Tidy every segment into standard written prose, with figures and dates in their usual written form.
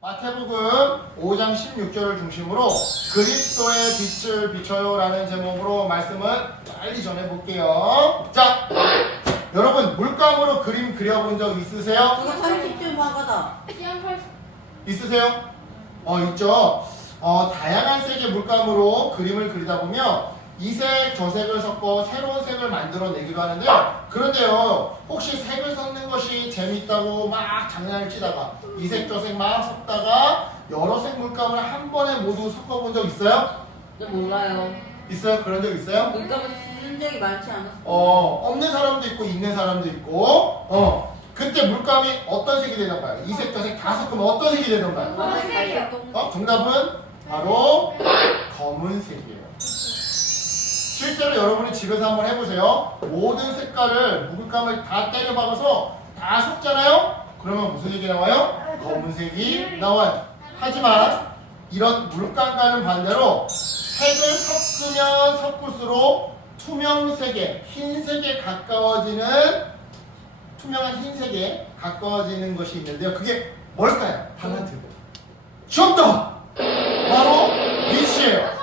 마태복음 5장 16절을 중심으로 그리스도의 빛을 비춰요 라는 제목으로 말씀을 빨리 전해볼게요. 자, 여러분 물감으로 그림 그려본 적 있으세요? 그거 30줄 마가다. 있으세요? 있죠. 다양한 색의 물감으로 그림을 그리다 보면 이 색, 저 색을 섞어 새로운 색을 만들어내기도 하는데요. 그런데요, 혹시 색을 섞는 것이 재밌다고 막 장난을 치다가 이 색, 저 색 막 섞다가 여러 색 물감을 한 번에 모두 섞어본 적 있어요? 네, 몰라요. 있어요? 그런 적 있어요? 물감을 쓴 적이 많지 않았어. 없는 사람도 있고 있는 사람도 있고 그때 물감이 어떤 색이 되던가요? 이 색, 저 색 다 섞으면 어떤 색이 되던가요? 정답은 바로 검은색이에요. 실제로 여러분이 집에서 한번 해보세요. 모든 색깔을 물감을 다 때려박아서 다 섞잖아요? 그러면 무슨 색이 나와요? 검은색이 나와요. 하지만 이런 물감과는 반대로 색을 섞으면 섞을수록 투명색에, 흰색에 가까워지는 투명한 흰색에 가까워지는 것이 있는데요. 그게 뭘까요? 달란트고. 정답! 바로 빛이에요.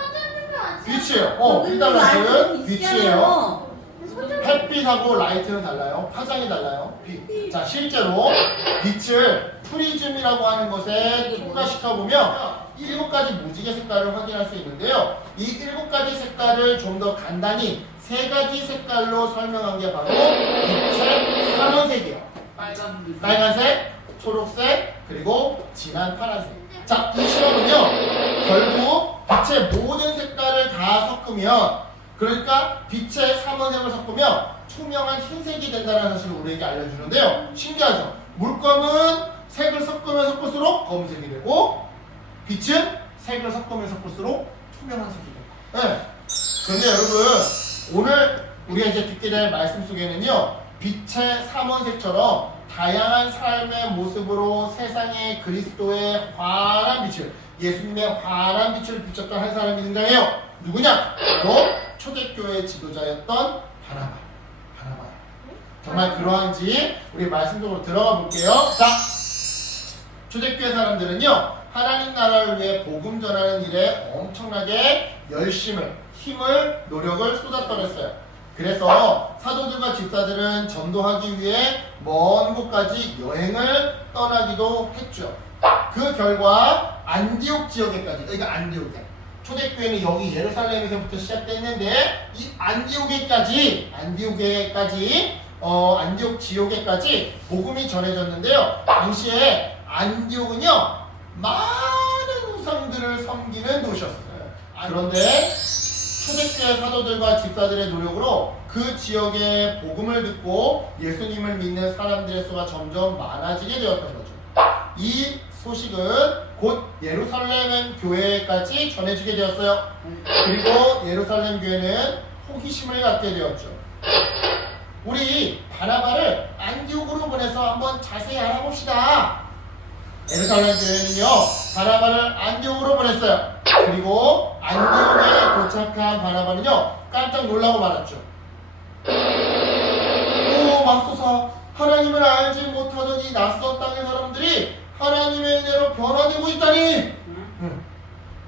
빛이에요. 1달란트는 빛이에요. 햇빛하고 라이트는 달라요. 파장이 달라요. 빛. 자, 실제로 빛을 프리즘이라고 하는 것에 통과시켜보면 7가지 무지개 색깔을 확인할 수 있는데요. 이 7가지 색깔을 좀 더 간단히 3가지 색깔로 설명한 게 바로 빛의 3원색이에요. 빨간색, 초록색, 그리고 진한 파란색. 자, 이 실험은요, 결국 빛의 모든 색깔을 다 섞으면, 그러니까 빛의 3원색을 섞으면 투명한 흰색이 된다는 사실을 우리에게 알려주는데요. 신기하죠? 물감은 색을 섞으면 섞을수록 검은색이 되고, 빛은 색을 섞으면 섞을수록 투명한 색이 돼요. 네. 그런데 여러분, 오늘 우리가 이제 듣게 될 말씀 속에는요, 빛의 3원색처럼 다양한 삶의 모습으로 세상에 그리스도의 환한 빛을, 예수님의 환한 빛을 비췄던 한 사람이 등장해요. 누구냐? 바로 초대교회 지도자였던 바나바. 정말 그러한지 우리 말씀 속으로 들어가 볼게요. 자, 초대교회 사람들은요, 하나님 나라를 위해 복음 전하는 일에 엄청나게 열심을, 힘을, 노력을 쏟았더랬어요. 그래서 사도들과 집사들은 전도하기 위해 먼 곳까지 여행을 떠나기도 했죠. 그 결과 안디옥 지역에까지, 그러니까 안디옥에, 초대교회는 여기 예루살렘에서부터 시작됐는데 이 안디옥에까지 안디옥 지역에까지 복음이 전해졌는데요. 당시에 안디옥은요, 많은 우상들을 섬기는 도시였어요. 그런데 초대교회 사도들과 집사들의 노력으로 그 지역의 복음을 듣고 예수님을 믿는 사람들의 수가 점점 많아지게 되었던 거죠. 이 소식은 곧 예루살렘 교회까지 전해지게 되었어요. 그리고 예루살렘 교회는 호기심을 갖게 되었죠. 우리 바나바를 안디옥으로 보내서 한번 자세히 알아봅시다. 예루살렘 교회는요, 바나바를 안디옥으로 보냈어요. 그리고 안디옥에 도착한 바나바는요, 깜짝 놀라고 말았죠. 오, 맙소사, 하나님을 알지 못하던 이 낯선 땅의 사람들이 하나님의 은혜로 변화되고 있다니.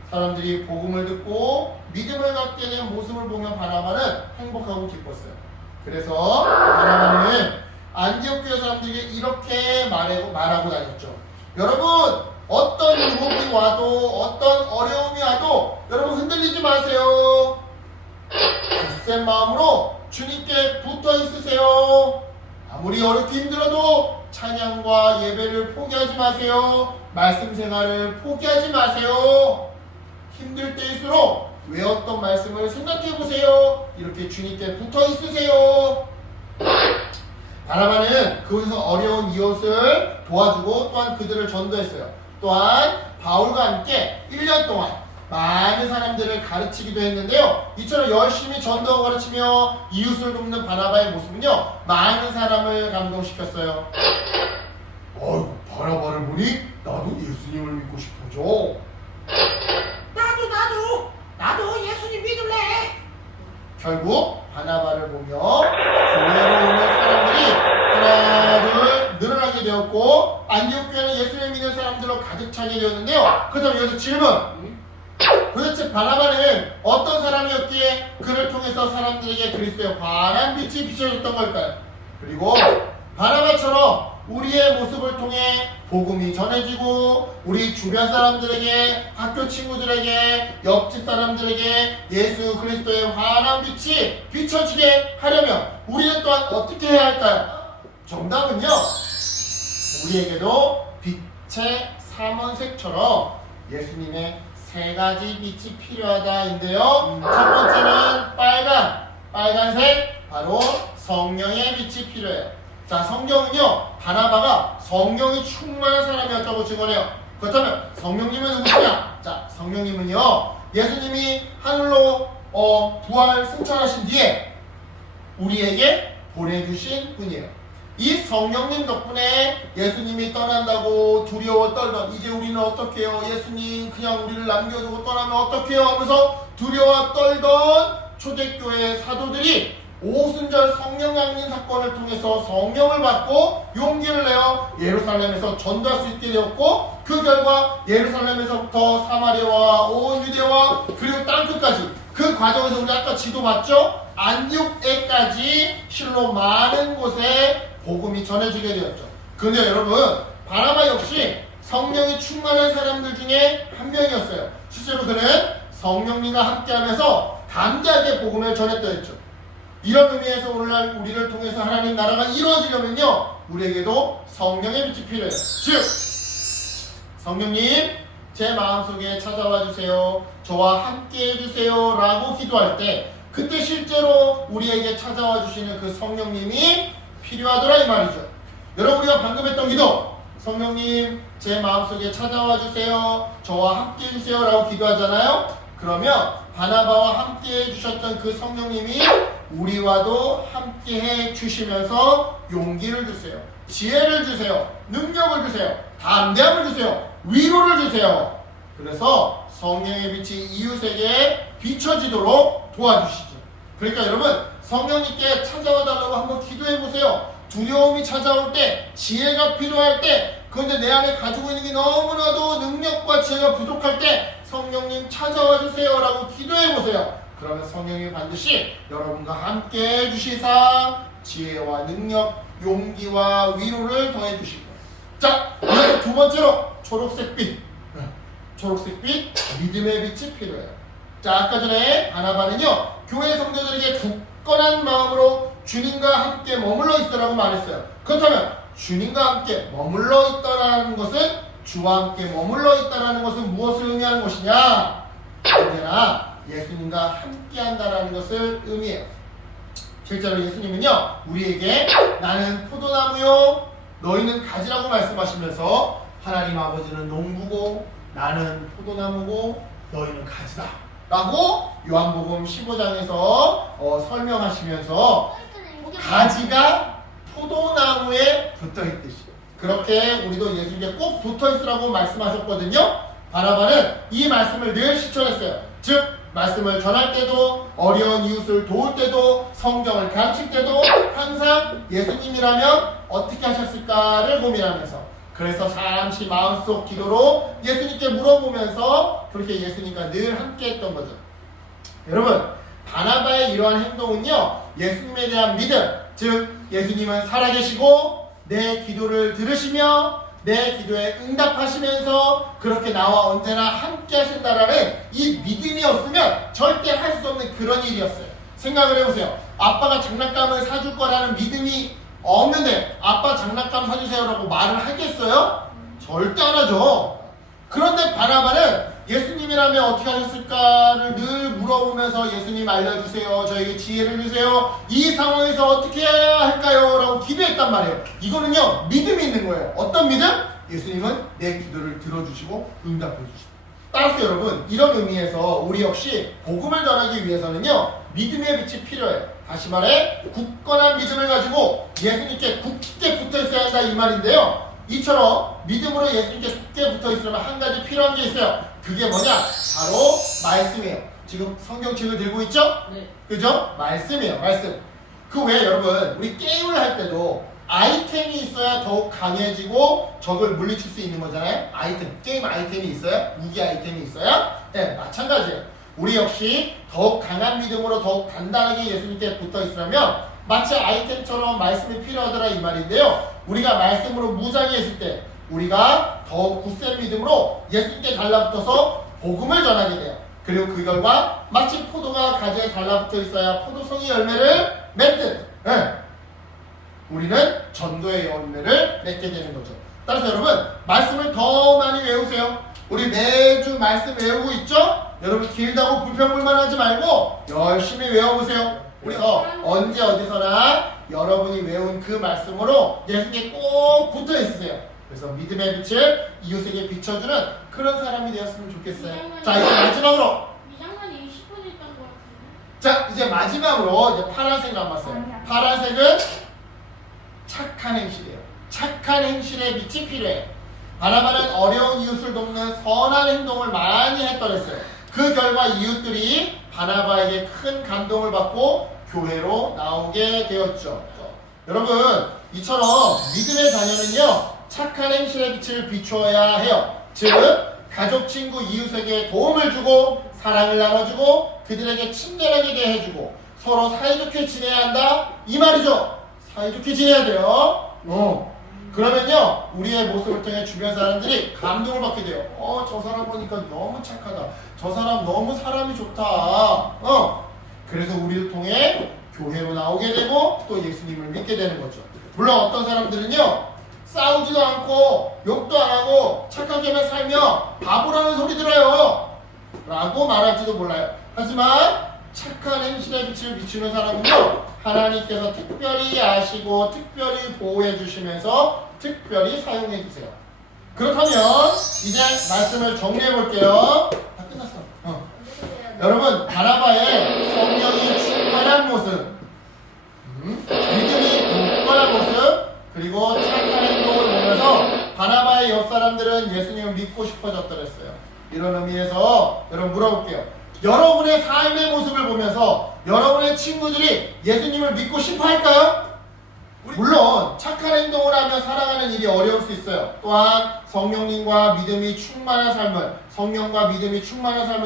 사람들이 복음을 듣고 믿음을 갖게 된 모습을 보며 바나바는 행복하고 기뻤어요. 그래서 바나바는 안디옥 교회 사람들에게 이렇게 말하고 다녔죠. 여러분, 어떤 유혹이 와도, 어떤 어려움이 와도 여러분 흔들리지 마세요. 굳센 마음으로 주님께 붙어 있으세요. 아무리 어렵고 힘들어도 찬양과 예배를 포기하지 마세요. 말씀 생활을 포기하지 마세요. 힘들 때일수록 외웠던 말씀을 생각해 보세요. 이렇게 주님께 붙어 있으세요. 바나바는 그곳에서 어려운 이웃을 도와주고 또한 그들을 전도했어요. 또한 바울과 함께 1년 동안 많은 사람들을 가르치기도 했는데요. 이처럼 열심히 전도하고 가르치며 이웃을 돕는 바나바의 모습은요, 많은 사람을 감동시켰어요. 바나바를 보니 나도 예수님을 믿고 싶어져. 나도 예수님 믿을래. 결국 바나바를 보며 교회로 오는 사람들이 하나 둘 늘어나게 되었고, 안디옥 교회는 예수님을 믿는 사람들로 가득 차게 되었는데요. 그렇다면 여기서 질문. 도대체 바나바는 어떤 사람이었기에 그를 통해서 사람들에게 그리스도의 환한 빛이 비춰졌던 걸까요? 그리고 바나바처럼 우리의 모습을 통해 복음이 전해지고 우리 주변 사람들에게, 학교 친구들에게, 옆집 사람들에게 예수 그리스도의 환한 빛이 비춰지게 하려면 우리는 또한 어떻게 해야 할까요? 정답은요, 우리에게도 빛의 삼원색처럼 예수님의 세 가지 빛이 필요하다인데요. 첫 번째는 빨간색, 바로 성령의 빛이 필요해요. 자, 성경은요, 바나바가 성령이 충만한 사람이었다고 증언해요. 그렇다면 성령님은 누구냐? 자, 성령님은요, 예수님이 하늘로 부활 승천하신 뒤에 우리에게 보내주신 분이에요. 이 성령님 덕분에 예수님이 떠난다고 두려워 떨던, 이제 우리는 어떻게 해요? 예수님 그냥 우리를 남겨두고 떠나면 어떻게 해요? 하면서 두려워 떨던 초대교회 사도들이 오순절 성령 양림 사건을 통해서 성령을 받고 용기를 내어 예루살렘에서 전도할 수 있게 되었고, 그 결과 예루살렘에서부터 사마리아와 온 유대와 그리고 땅끝까지, 그 과정에서 우리 아까 지도 봤죠? 안육에까지 실로 많은 곳에 복음이 전해지게 되었죠. 근데 여러분, 바나바 역시 성령이 충만한 사람들 중에 한 명이었어요. 실제로 그는 성령님과 함께하면서 담대하게 복음을 전했다 했죠. 이런 의미에서 오늘날 우리를 통해서 하나님 나라가 이루어지려면요, 우리에게도 성령의 빛이 필요해요. 즉, 성령님 제 마음속에 찾아와 주세요, 저와 함께 해주세요 라고 기도할 때, 그때 실제로 우리에게 찾아와 주시는 그 성령님이 필요하더라 이 말이죠. 여러분, 우리가 방금 했던 기도, 성령님 제 마음속에 찾아와 주세요, 저와 함께 해주세요 라고 기도하잖아요. 그러면 바나바와 함께 해주셨던 그 성령님이 우리와도 함께 해주시면서 용기를 주세요, 지혜를 주세요, 능력을 주세요, 담대함을 주세요, 위로를 주세요. 그래서 성령의 빛이 이웃에게 비춰지도록 도와주시죠. 그러니까 여러분, 성령님께 찾아와 달라고 한번 기도해 보세요. 두려움이 찾아올 때, 지혜가 필요할 때, 그런데 내 안에 가지고 있는 게 너무나도 능력과 지혜가 부족할 때 성령님 찾아와 주세요 라고 기도해 보세요. 그러면 성령이 반드시 여러분과 함께 해주시사 지혜와 능력, 용기와 위로를 더해 주실 거예요. 자, 이어서 두 번째로 초록색빛, 믿음의 빛이 필요해요. 자, 아까 전에 바나바는요, 교회 성도들에게 굳건한 마음으로 주님과 함께 머물러 있으라고 말했어요. 그렇다면 주님과 함께 머물러 있다라는 것은, 주와 함께 머물러 있다라는 것은 무엇을 의미하는 것이냐? 언제나 예수님과 함께 한다라는 것을 의미해요. 실제로 예수님은요, 우리에게 나는 포도나무요 너희는 가지라고 말씀하시면서, 하나님 아버지는 농부고 나는 포도나무고 너희는 가지다 라고 요한복음 15장에서 설명하시면서 가지가 포도나무에 붙어있듯이 그렇게 우리도 예수님께 꼭 붙어있으라고 말씀하셨거든요. 바나바는 이 말씀을 늘 실천했어요. 즉, 말씀을 전할 때도, 어려운 이웃을 도울 때도, 성경을 가르칠 때도 항상 예수님이라면 어떻게 하셨을까를 고민하면서, 그래서 잠시 마음속 기도로 예수님께 물어보면서 그렇게 예수님과 늘 함께 했던 거죠. 여러분, 바나바의 이러한 행동은요, 예수님에 대한 믿음, 즉 예수님은 살아계시고 내 기도를 들으시며 내 기도에 응답하시면서 그렇게 나와 언제나 함께 하신다라는 이 믿음이 없으면 절대 할 수 없는 그런 일이었어요. 생각을 해보세요. 아빠가 장난감을 사줄 거라는 믿음이 없는데 아빠 장난감 사주세요라고 말을 하겠어요? 절대 안 하죠. 그런데 바나바는 예수님이라면 어떻게 하셨을까를 늘 물어보면서 예수님 알려주세요, 저에게 지혜를 주세요, 이 상황에서 어떻게 해야 할까요? 라고 기도했단 말이에요. 이거는요, 믿음이 있는 거예요. 어떤 믿음? 예수님은 내 기도를 들어주시고 응답해 주시고. 따라서 여러분, 이런 의미에서 우리 역시 복음을 전하기 위해서는요, 믿음의 빛이 필요해요. 다시 말해, 굳건한 믿음을 가지고 예수님께 굳게 붙어 있어야 한다 이 말인데요, 이처럼 믿음으로 예수님께 굳게 붙어 있으려면 한 가지 필요한 게 있어요. 그게 뭐냐? 바로 말씀이에요. 지금 성경책을 들고 있죠? 네. 그죠? 말씀이에요. 말씀. 그 외에 여러분, 우리 게임을 할 때도 아이템이 있어야 더욱 강해지고 적을 물리칠 수 있는 거잖아요. 아이템, 게임 아이템이 있어요? 무기 아이템이 있어요? 네, 마찬가지예요. 우리 역시 더욱 강한 믿음으로 더욱 단단하게 예수님께 붙어 있으려면 마치 아이템처럼 말씀이 필요하더라 이 말인데요. 우리가 말씀으로 무장했을 때 우리가 더욱 굳센 믿음으로 예수님께 달라붙어서 복음을 전하게 돼요. 그리고 그 결과 마치 포도가 가지에 달라붙어 있어야 포도송이 열매를 맺듯 우리는 전도의 열매를 맺게 되는 거죠. 따라서 여러분 말씀을 더 많이 외우세요. 우리 매주 말씀 외우고 있죠? 여러분 길다고 불평불만하지 말고 열심히 외워보세요. 우리 언제 어디서나 여러분이 외운 그 말씀으로 예수님께 꼭 붙어 있으세요. 그래서 믿음의 빛을 이웃에게 비춰주는 그런 사람이 되었으면 좋겠어요. 자 이제 마지막으로 이 장면이 20분 있던 것 같은데. 자 이제 마지막으로 이제 파란색 남았어요. 파란색은 착한 행실이에요. 착한 행실의 빛이 필요해요. 바나바는 어려운 이웃을 돕는 선한 행동을 많이 했더랬어요. 그 결과 이웃들이 바나바에게 큰 감동을 받고 교회로 나오게 되었죠. 여러분 이처럼 믿음의 자녀는요 착한 행실의 빛을 비추어야 해요. 즉 가족, 친구, 이웃에게 도움을 주고 사랑을 나눠주고 그들에게 친절하게 대해주고 서로 사이좋게 지내야 한다 이 말이죠. 사이좋게 지내야 돼요. 그러면요 우리의 모습을 통해 주변 사람들이 감동을 받게 돼요. 저 사람 보니까 너무 착하다. 저 사람 너무 사람이 좋다. 그래서 우리를 통해 교회로 나오게 되고 또 예수님을 믿게 되는 거죠. 물론 어떤 사람들은요 싸우지도 않고 욕도 안 하고 착하게만 살며 바보라는 소리 들어요 라고 말할지도 몰라요. 하지만 착한 행실의 빛을 비추는 사람은요 하나님께서 특별히 아시고 특별히 보호해 주시면서 특별히 사용해 주세요. 그렇다면 이제 말씀을 정리해 볼게요. 다 끝났어. 여러분 바나바의 성령이 충만한 모습, 믿음이 굳건한 모습, 그리고 착한 행동을 보면서 바나바의 옆 사람들은 예수님을 믿고 싶어졌더랬어요. 이런 의미에서 여러분 물어볼게요. 여러분의 삶의 모습을 보면서 여러분의 친구들이 예수님을 믿고 싶어 할까요? 물론 착한 행동을 하며 살아가는 일이 어려울 수 있어요. 또한 성령과 믿음이 충만한 삶을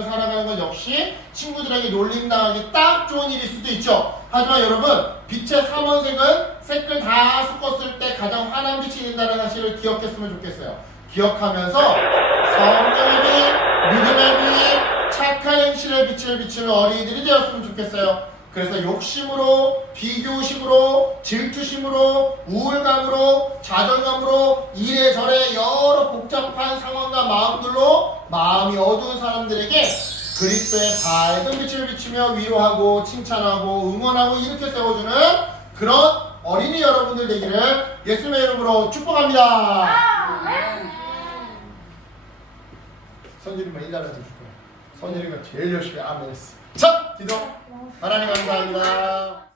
살아가는 것 역시 친구들에게 놀림당하기 딱 좋은 일일 수도 있죠. 하지만 여러분 빛의 삼원색은 색을 다 섞었을 때 가장 환한 빛이 된다는 사실을 기억했으면 좋겠어요. 기억하면서 성령의 빛, 믿음의 빛, 착한 행실의 빛을 비추는 어린이들이 되었으면 좋겠어요. 그래서 욕심으로, 비교심으로, 질투심으로, 우울감으로, 좌절감으로 이래저래 여러 복잡한 상황과 마음들로 마음이 어두운 사람들에게 그리스도의 밝은 빛을 비추며 위로하고 칭찬하고 응원하고 일으켜 세워주는 그런 어린이 여러분들 되기를 예수님의 이름으로 축복합니다. 선율이만 일하러 해줄 거야. 선율이가 제일 열심히 아멘 했어. 자, 기도. 하나님 감사합니다.